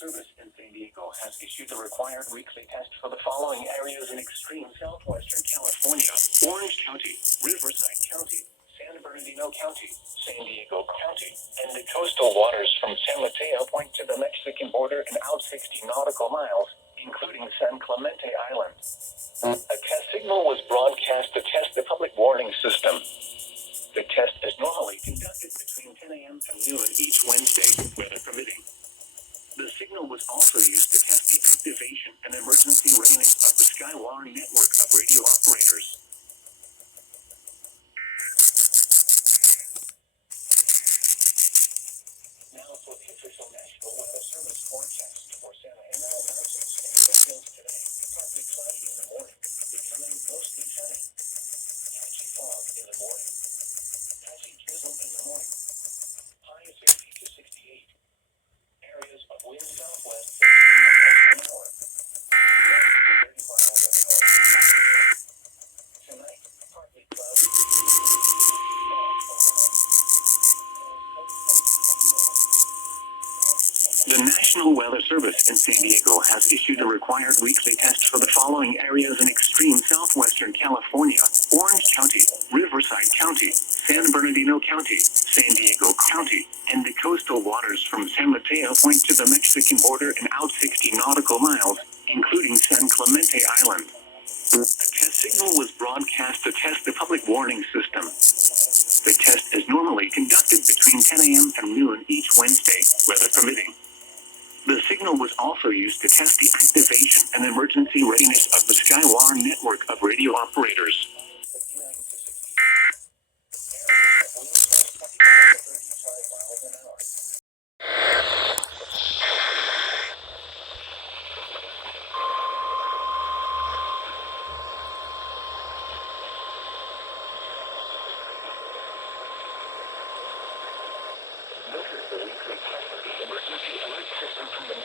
Service in San Diego has issued the required weekly test for the following areas in extreme southwestern California: Orange County, Riverside County, San Bernardino County, San Diego County, and the coastal waters from San Mateo Point to the Mexican border and out 60 nautical miles, including San Clemente Island. A test signal was broadcast to test the public warning system. The test is normally conducted between 10 a.m. and noon each Wednesday, weather permitting. The signal was also used to test the activation and emergency readiness of the Skywire network of radio operators. Now for the official National Weather Service forecast for Santa Ana Mountains and Foothills today. Partly cloudy in the morning, becoming mostly sunny. Patchy fog in the morning. Patchy drizzle in the morning. High 60 to 68. Areas of wind southwest 15 miles an hour. West 30 miles an hour. Tonight, partly cloudy. The National Weather Service in San Diego has issued a required weekly test for the following areas in extreme southwestern California: Orange County, Riverside County, San Bernardino County, San Diego County, and the coastal waters from San Mateo Point to the Mexican border and out 60 nautical miles, including San Clemente Island. A test signal was broadcast to test the public warning system. The test is normally conducted between 10 a.m. and noon each Wednesday, weather permitting. The signal was also used to test the activation and emergency readiness of the Skywire network of radio operators. This is the weekly test of the emergency alert system from the